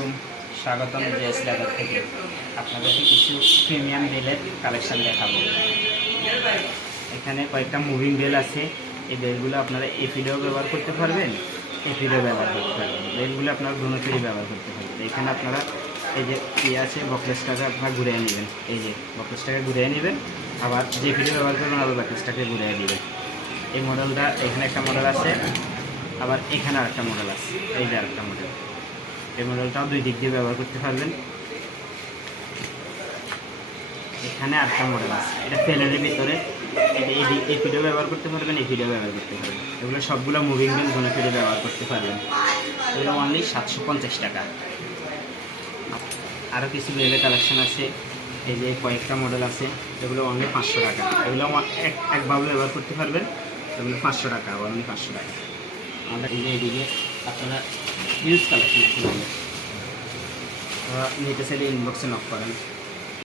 আলাইকুম, স্বাগতম JS leather থেকে। আপনাদেরকে কিছু প্রিমিয়াম বেলের কালেকশন দেখাবো। এখানে কয়েকটা মুভিং বেল আছে। এই বেলগুলো আপনারা এফিডেও ব্যবহার করতে পারবেন, এফিডেও ব্যবহার করতে পারবেন। বেলগুলো আপনারা দুটোতেই ব্যবহার করতে পারবেন। এখানে আপনারা এই যে আছে বকলেসটাকে আপনারা ঘুরিয়ে নেবেন, এই যে বকলেসটাকে ঘুরিয়ে নেবেন, আবার যে এফিডেও ব্যবহার করবেন আবার বকলেসটাকে ঘুরিয়ে নেবেন। এই মডেলটা এখানে একটা মডেল আছে, আবার এখানে আরেকটা মডেল আছে, এই যে আরেকটা মডেল। এই মডেলটাও দুই দিক দিয়ে ব্যবহার করতে পারবেন। এখানে আরেকটা মডেল আছে, এটা প্যানেলের ভিতরে, এটা এই ফিডেও ব্যবহার করতে পারবেন, এই ফিডেও ব্যবহার করতে পারবেন। এগুলো সবগুলো মুভিং বেল ঘন ফিডে ব্যবহার করতে পারবেন। এগুলো অনলি 750 টাকা। আরও কিছু বেলের কালেকশন আছে, এই যে কয়েকটা মডেল আছে, এগুলো অনলি 500 টাকা। এগুলো একভাবে ব্যবহার করতে পারবেন, এগুলো 500 টাকা, অনলি 500 টাকা। আমাদের এই যে এদিকে আপনারা হিউজ কালেকশন আছে, নিতে চাইলে ইনবক্সে নক করেন।